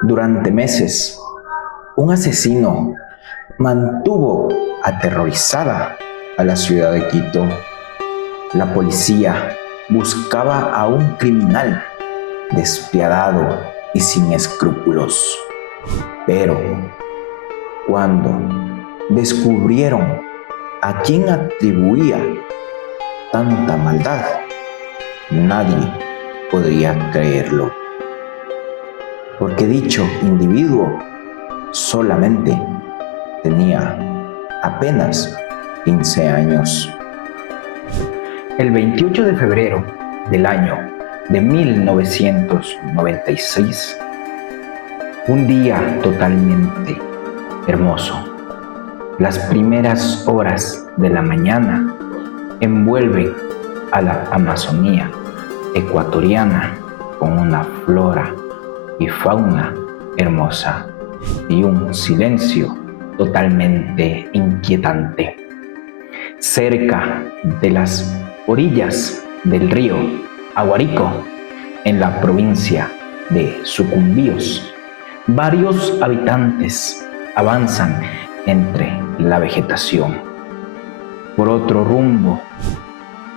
Durante meses, un asesino mantuvo aterrorizada a la ciudad de Quito. La policía buscaba a un criminal despiadado y sin escrúpulos. Pero cuando descubrieron a quién atribuía tanta maldad, nadie podría creerlo, porque dicho individuo solamente tenía apenas 15 años. El 28 de febrero del año de 1996, un día totalmente hermoso. Las primeras horas de la mañana envuelven a la Amazonía ecuatoriana con una flora y fauna hermosa y un silencio totalmente inquietante. Cerca de las orillas del río Aguarico, en la provincia de Sucumbíos, varios habitantes avanzan entre la vegetación. Por otro rumbo,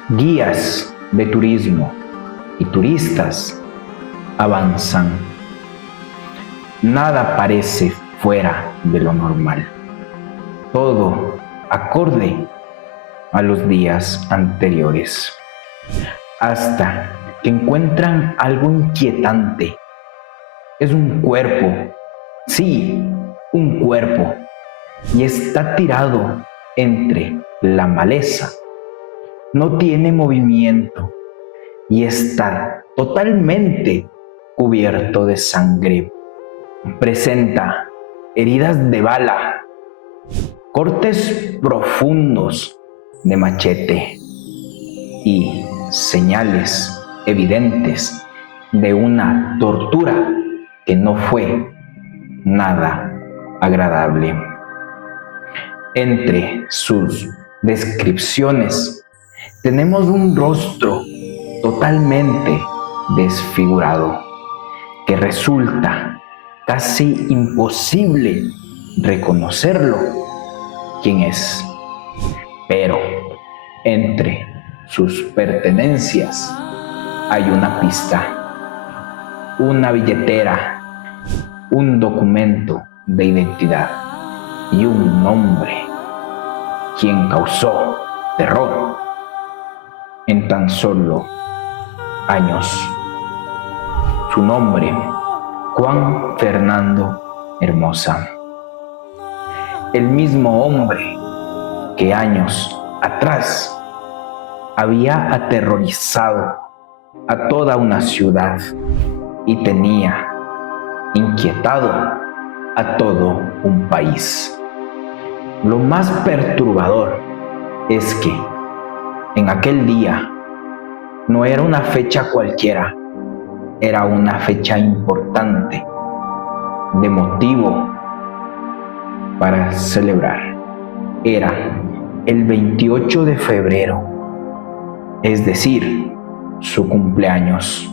guías de turismo y turistas avanzan. Nada parece fuera de lo normal. Todo acorde a los días anteriores. Hasta que encuentran algo inquietante. Es un cuerpo. Sí, un cuerpo. Y está tirado entre la maleza. No tiene movimiento y está totalmente cubierto de sangre. Presenta heridas de bala, cortes profundos de machete y señales evidentes de una tortura que no fue nada agradable. Entre sus descripciones tenemos un rostro totalmente desfigurado que resulta casi imposible reconocerlo quién es. Pero entre sus pertenencias hay una pista, una billetera, un documento de identidad y un nombre, quien causó terror en tan solo años. Su nombre, Juan Fernando Hermosa. El mismo hombre que años atrás había aterrorizado a toda una ciudad y tenía inquietado a todo un país. Lo más perturbador es que en aquel día no era una fecha cualquiera, era una fecha importante, de motivo para celebrar. Era el 28 de febrero, es decir, su cumpleaños.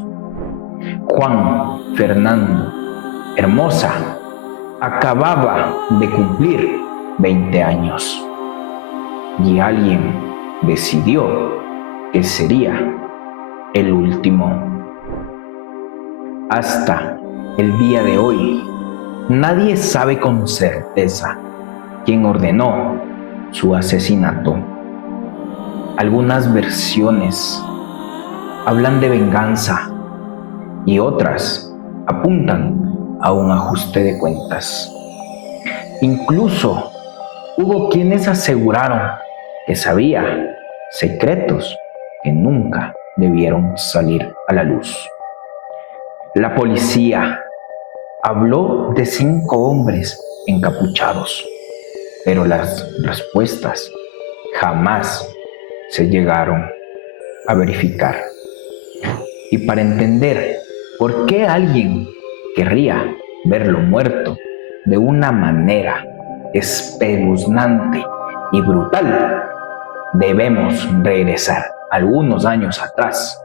Juan Fernando Hermosa acababa de cumplir 20 años y alguien decidió que sería el último. Hasta el día de hoy, nadie sabe con certeza quién ordenó su asesinato. Algunas versiones hablan de venganza y otras apuntan a un ajuste de cuentas. Incluso hubo quienes aseguraron que sabía secretos que nunca debieron salir a la luz. La policía habló de 5 hombres encapuchados, pero las respuestas jamás se llegaron a verificar. Y para entender por qué alguien querría verlo muerto de una manera espeluznante y brutal, debemos regresar algunos años atrás,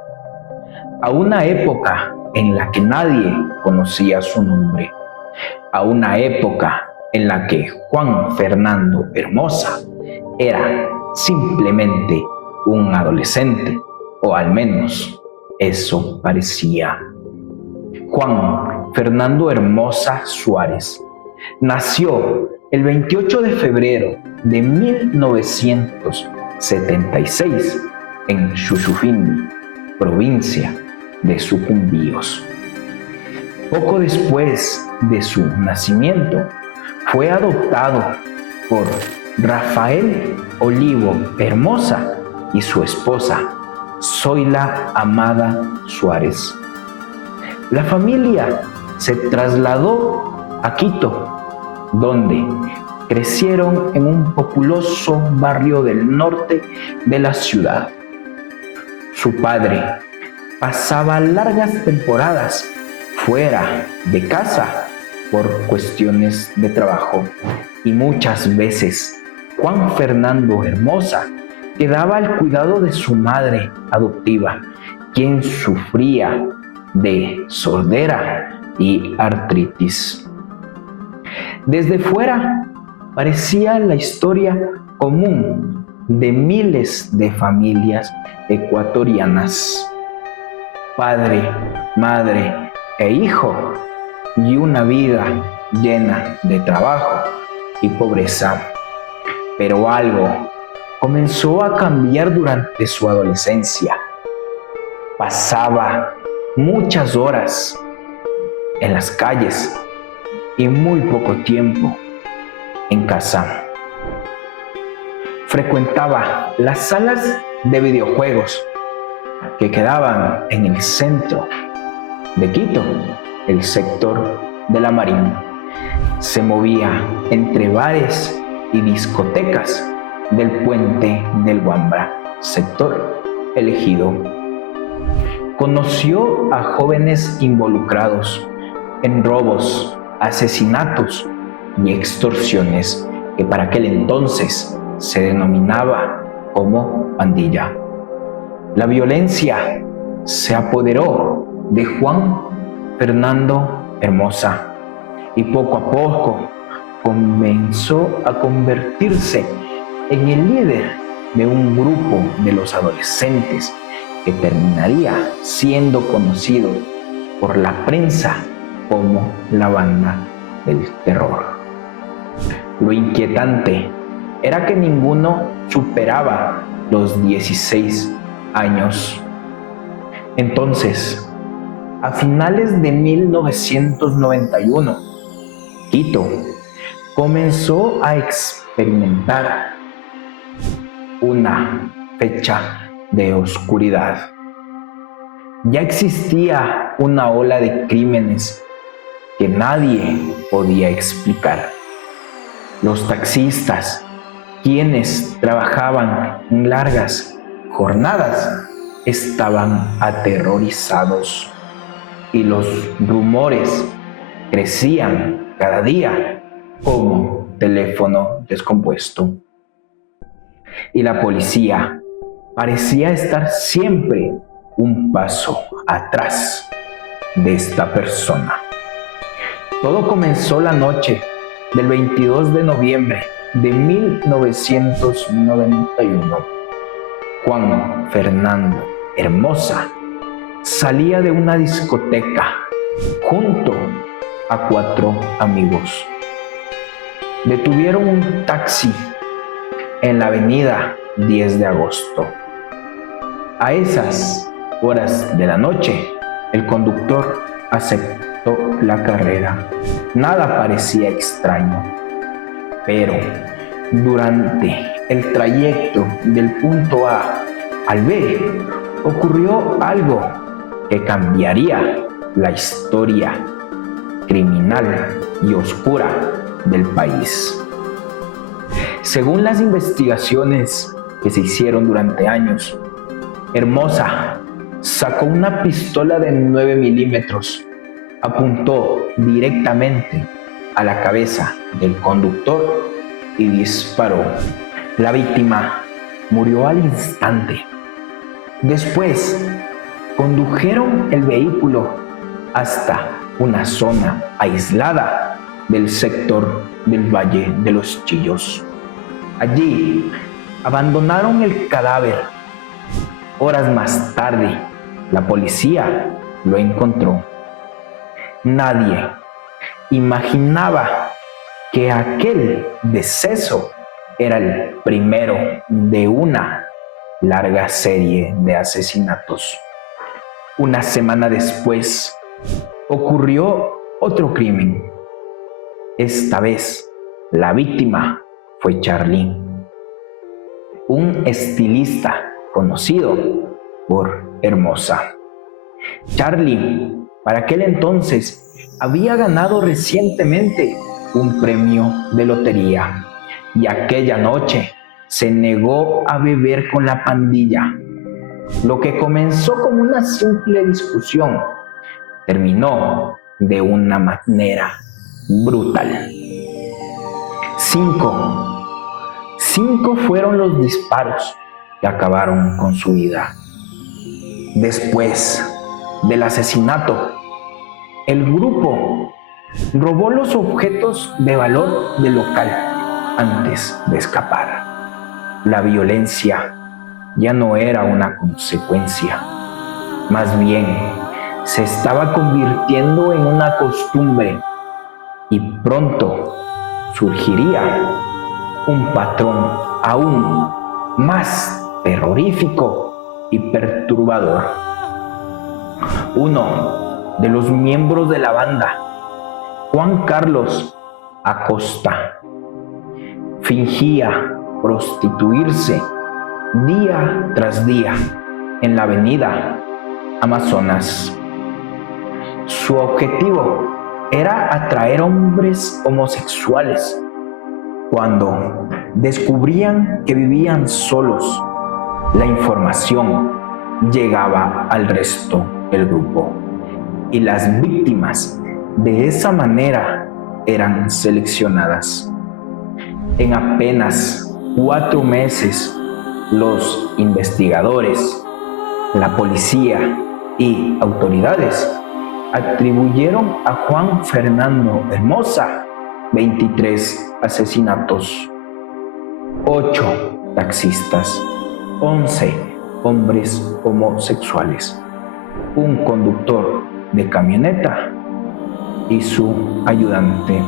a una época en la que nadie conocía su nombre, a una época en la que Juan Fernando Hermosa era simplemente un adolescente, o al menos eso parecía. Juan Fernando Hermosa Suárez nació el 28 de febrero de 1976 en Chuchufindi, provincia de Sucumbíos. Poco después de su nacimiento, fue adoptado por Rafael Olivo Hermosa y su esposa, Zoila Amada Suárez. La familia se trasladó a Quito, donde crecieron en un populoso barrio del norte de la ciudad. Su padre pasaba largas temporadas fuera de casa por cuestiones de trabajo y muchas veces Juan Fernando Hermosa quedaba al cuidado de su madre adoptiva, quien sufría de sordera y artritis. Desde fuera parecía la historia común de miles de familias ecuatorianas. Padre, madre e hijo, y una vida llena de trabajo y pobreza. Pero algo comenzó a cambiar durante su adolescencia. Pasaba muchas horas en las calles y muy poco tiempo en casa. Frecuentaba las salas de videojuegos que quedaban en el centro de Quito, el sector de la Marina. Se movía entre bares y discotecas del puente del Guambra, sector elegido. Conoció a jóvenes involucrados en robos, asesinatos y extorsiones que para aquel entonces se denominaba como pandilla. La violencia se apoderó de Juan Fernando Hermosa y poco a poco comenzó a convertirse en el líder de un grupo de los adolescentes que terminaría siendo conocido por la prensa como la banda del terror. Lo inquietante era que ninguno superaba los 16 años. Entonces, a finales de 1991, Quito comenzó a experimentar una fecha de oscuridad. Ya existía una ola de crímenes que nadie podía explicar. Los taxistas, quienes trabajaban en largas jornadas, estaban aterrorizados y los rumores crecían cada día como teléfono descompuesto. Y la policía parecía estar siempre un paso atrás de esta persona. Todo comenzó la noche del 22 de noviembre de 1991. Juan Fernando Hermosa salía de una discoteca junto a 4 amigos. Detuvieron un taxi en la avenida 10 de agosto. A esas horas de la noche, el conductor aceptó la carrera. Nada parecía extraño, pero durante el trayecto del punto A al B, ocurrió algo que cambiaría la historia criminal y oscura del país. Según las investigaciones que se hicieron durante años, Hermosa sacó una pistola de 9 milímetros, apuntó directamente a la cabeza del conductor y disparó. La víctima murió al instante. Después, condujeron el vehículo hasta una zona aislada del sector del Valle de los Chillos. Allí abandonaron el cadáver. Horas más tarde, la policía lo encontró. Nadie imaginaba que aquel deceso era el primero de una larga serie de asesinatos. Una semana después, ocurrió otro crimen. Esta vez, la víctima fue Charlie, un estilista conocido por Hermosa. Charlie, para aquel entonces, había ganado recientemente un premio de lotería y aquella noche se negó a beber con la pandilla. Lo que comenzó como una simple discusión terminó de una manera brutal. Cinco fueron los disparos que acabaron con su vida. Después del asesinato, el grupo robó los objetos de valor del local antes de escapar. La violencia ya no era una consecuencia, más bien se estaba convirtiendo en una costumbre y pronto surgiría un patrón aún más terrorífico y perturbador. Uno de los miembros de la banda, Juan Carlos Acosta, fingía prostituirse día tras día en la avenida Amazonas. Su objetivo era atraer hombres homosexuales. Cuando descubrían que vivían solos, la información llegaba al resto del grupo y las víctimas de esa manera eran seleccionadas. En apenas 4 meses, los investigadores, la policía y autoridades atribuyeron a Juan Fernando Hermosa 23 asesinatos, 8 taxistas, 11 hombres homosexuales, un conductor de camioneta y su ayudante,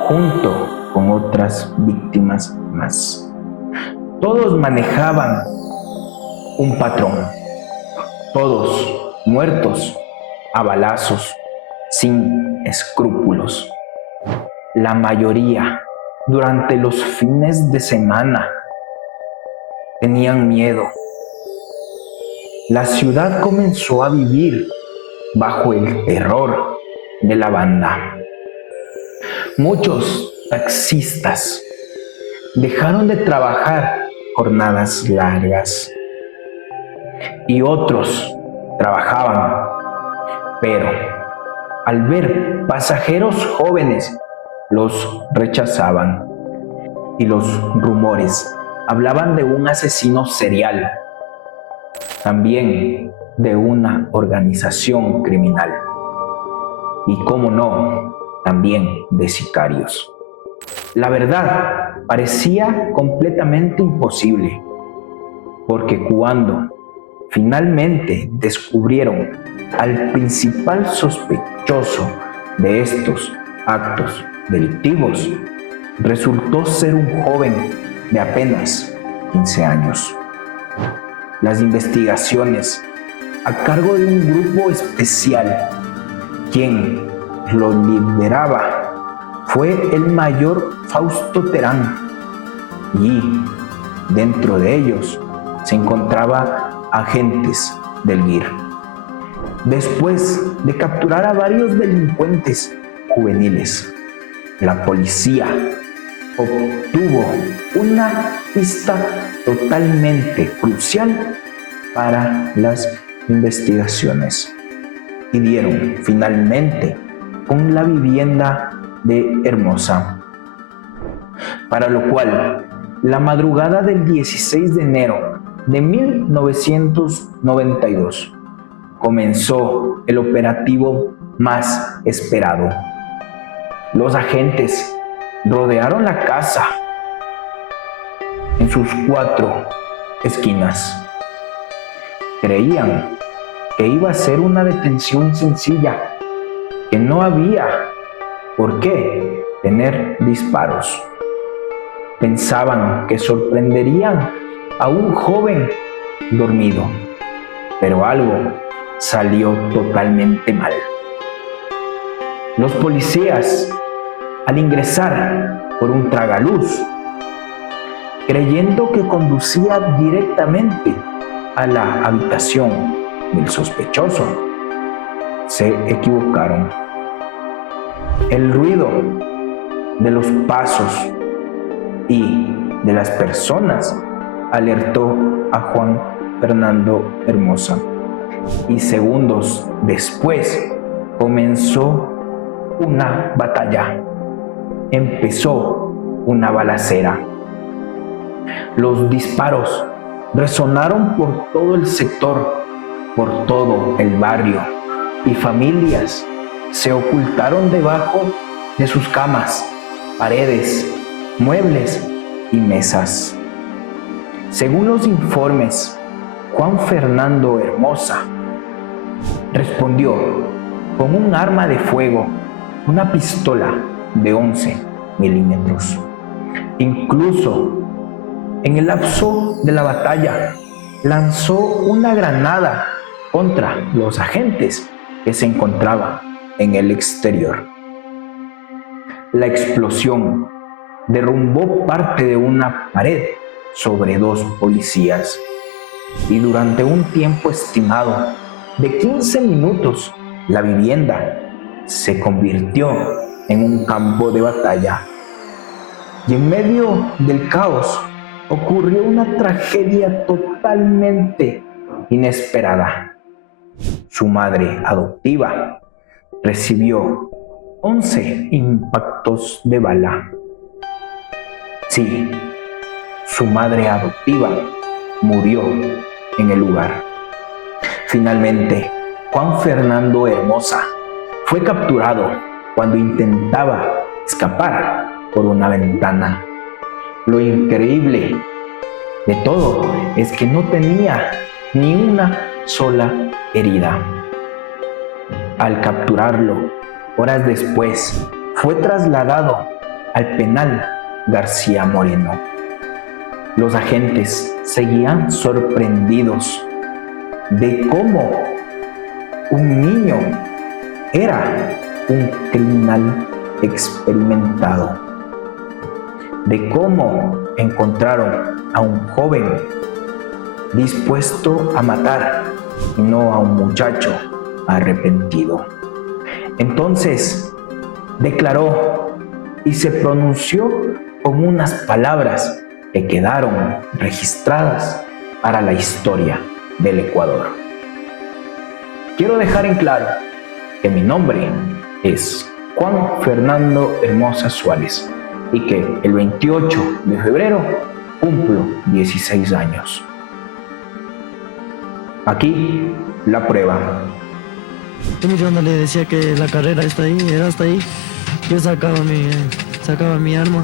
junto con otras víctimas más. Todos manejaban un patrón, todos muertos a balazos, sin escrúpulos. La mayoría, durante los fines de semana, tenían miedo. La ciudad comenzó a vivir bajo el terror de la banda. Muchos taxistas dejaron de trabajar jornadas largas y otros trabajaban, pero al ver pasajeros jóvenes los rechazaban y los rumores hablaban de un asesino serial, también de una organización criminal y, cómo no, también de sicarios. La verdad parecía completamente imposible, porque cuando finalmente descubrieron al principal sospechoso de estos actos delictivos, resultó ser un joven de apenas 15 años. Las investigaciones a cargo de un grupo especial, quien lo lideraba fue el mayor Fausto Terán, y dentro de ellos se encontraba agentes del GIR. Después de capturar a varios delincuentes juveniles, la policía obtuvo una pista totalmente crucial para las investigaciones y dieron finalmente con la vivienda de Hermosa, para lo cual la madrugada del 16 de enero de 1992 comenzó el operativo más esperado. Los agentes rodearon la casa en sus 4 esquinas. Creían que iba a ser una detención sencilla, que no había por qué tener disparos. Pensaban que sorprenderían a un joven dormido, pero algo salió totalmente mal. Los policías, al ingresar por un tragaluz, creyendo que conducía directamente a la habitación del sospechoso, se equivocaron. El ruido de los pasos y de las personas alertó a Juan Fernando Hermosa, y segundos después comenzó una batalla. Empezó una balacera. Los disparos resonaron por todo el sector, por todo el barrio, y familias se ocultaron debajo de sus camas, paredes, muebles y mesas. Según los informes, Juan Fernando Hermosa respondió con un arma de fuego, una pistola de 11 milímetros. Incluso en el lapso de la batalla, lanzó una granada contra los agentes que se encontraban en el exterior. La explosión derrumbó parte de una pared sobre 2 policías, y durante un tiempo estimado de 15 minutos, la vivienda se convirtió en un campo de batalla. Y en medio del caos ocurrió una tragedia totalmente inesperada. Su madre adoptiva recibió 11 impactos de bala. Sí, su madre adoptiva murió en el lugar. Finalmente, Juan Fernando Hermosa fue capturado cuando intentaba escapar por una ventana. Lo increíble de todo es que no tenía ni una sola herida. Al capturarlo, horas después, fue trasladado al penal García Moreno. Los agentes seguían sorprendidos de cómo un niño era un criminal experimentado, de cómo encontraron a un joven dispuesto a matar y no a un muchacho arrepentido. Entonces declaró y se pronunció con unas palabras que quedaron registradas para la historia del Ecuador. Quiero dejar en claro que mi nombre es Juan Fernando Hermosa Suárez y que el 28 de febrero cumplo 16 años. Aquí la prueba. Yo no le decía que la carrera está ahí, era hasta ahí. Yo sacaba mi arma,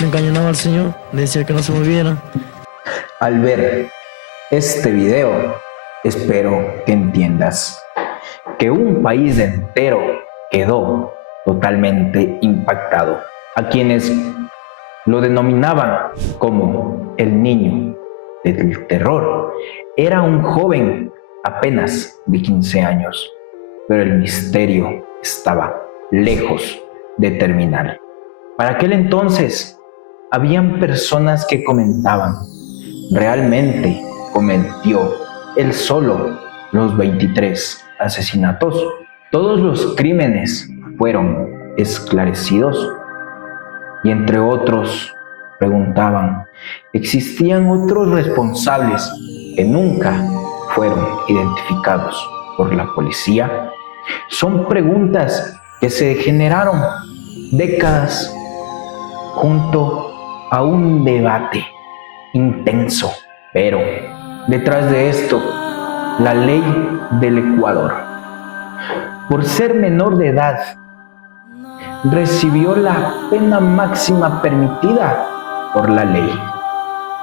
me encañonaba al señor, le decía que no se moviera. Al ver este video, espero que entiendas que un país entero quedó totalmente impactado. A quienes lo denominaban como el niño del terror, era un joven apenas de 15 años, pero el misterio estaba lejos de terminar. Para aquel entonces, habían personas que comentaban, ¿realmente cometió él solo los 23 asesinatos? ¿Todos los crímenes fueron esclarecidos? Y entre otros preguntaban, ¿existían otros responsables que nunca fueron identificados por la policía? Son preguntas que se generaron décadas junto a un debate intenso, pero detrás de esto, la ley del Ecuador. Por ser menor de edad, recibió la pena máxima permitida por la ley,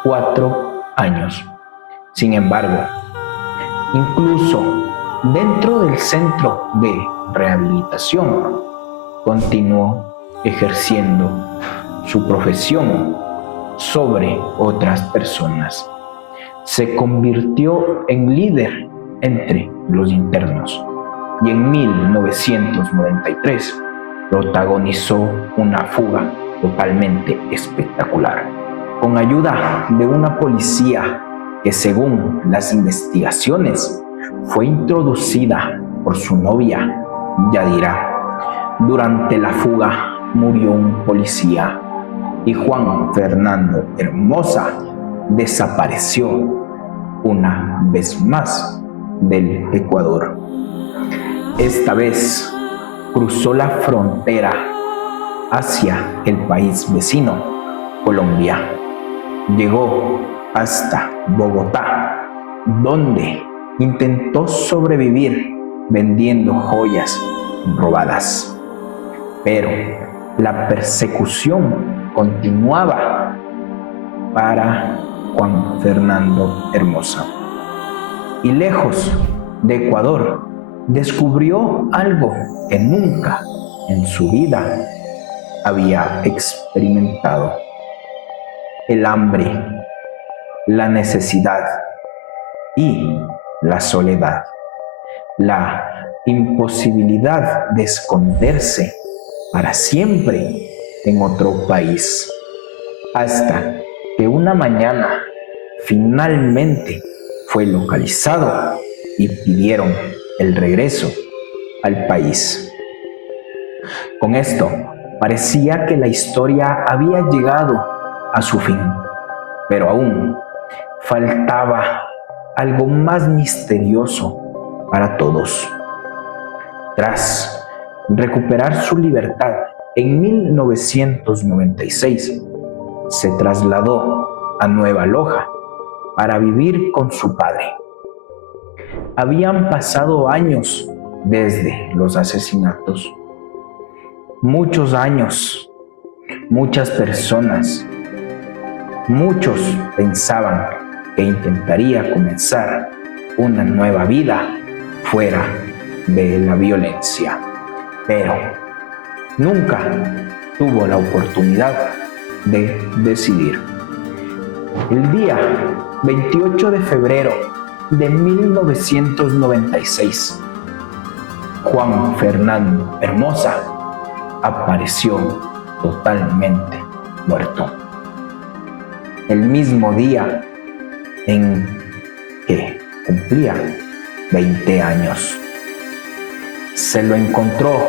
4 años. Sin embargo, incluso dentro del centro de rehabilitación, continuó ejerciendo su profesión sobre otras personas. Se convirtió en líder entre los internos y en 1993 protagonizó una fuga totalmente espectacular, con ayuda de una policía que, según las investigaciones, fue introducida por su novia, Yadira. Durante la fuga murió un policía y Juan Fernando Hermosa desapareció una vez más del Ecuador. Esta vez cruzó la frontera hacia el país vecino, Colombia. Llegó hasta Bogotá, donde intentó sobrevivir vendiendo joyas robadas. Pero la persecución continuaba para Juan Fernando Hermosa. Y lejos de Ecuador, descubrió algo que nunca en su vida había experimentado: el hambre, la necesidad y la soledad, la imposibilidad de esconderse para siempre en otro país, hasta que una mañana finalmente fue localizado y pidieron el regreso al país. Con esto, parecía que la historia había llegado a su fin, pero aún faltaba algo más misterioso para todos. Tras recuperar su libertad en 1996, se trasladó a Nueva Loja para vivir con su padre. Habían pasado años desde los asesinatos. Muchos años, muchas personas, muchos pensaban que intentaría comenzar una nueva vida fuera de la violencia, pero nunca tuvo la oportunidad de decidir. El día 28 de febrero de 1996, Juan Fernando Hermosa apareció totalmente muerto. El mismo día en que cumplía 20 años. Se lo encontró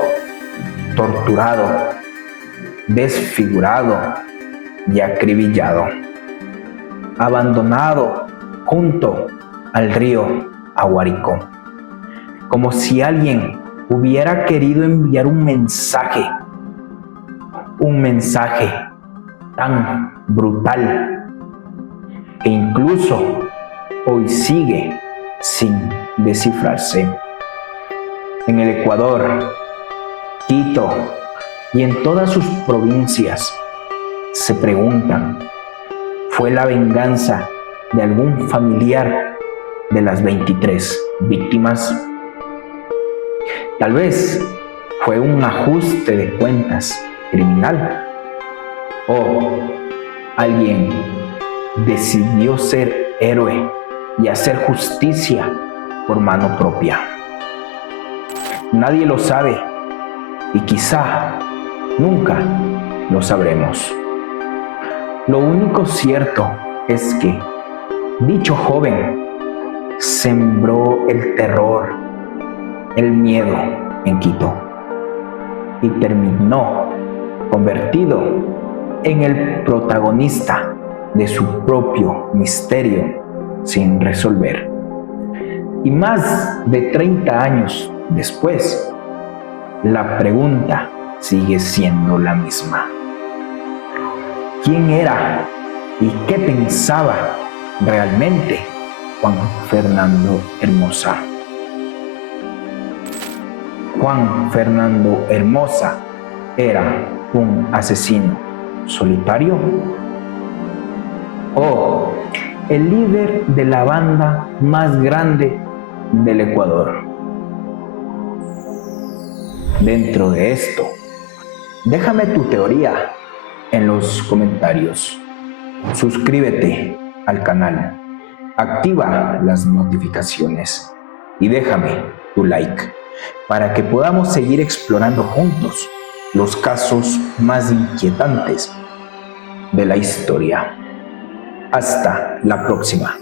torturado, desfigurado y acribillado, abandonado junto al río Aguarico, como si alguien hubiera querido enviar un mensaje tan brutal que incluso hoy sigue sin descifrarse. En el Ecuador, Quito y en todas sus provincias se preguntan: ¿fue la venganza de algún familiar de las 23 víctimas? Tal vez fue un ajuste de cuentas criminal, o alguien decidió ser héroe y hacer justicia por mano propia. Nadie lo sabe y quizá nunca lo sabremos. Lo único cierto es que dicho joven sembró el terror, el miedo en Quito y terminó convertido en el protagonista de su propio misterio sin resolver. Y más de 30 años después, la pregunta sigue siendo la misma: ¿quién era y qué pensaba realmente Juan Fernando Hermosa? Juan Fernando Hermosa ¿Era un asesino solitario? ¿O el líder de la banda más grande del Ecuador? Dentro de esto, déjame tu teoría en los comentarios. Suscríbete al canal, activa las notificaciones y déjame tu like para que podamos seguir explorando juntos los casos más inquietantes de la historia. Hasta la próxima.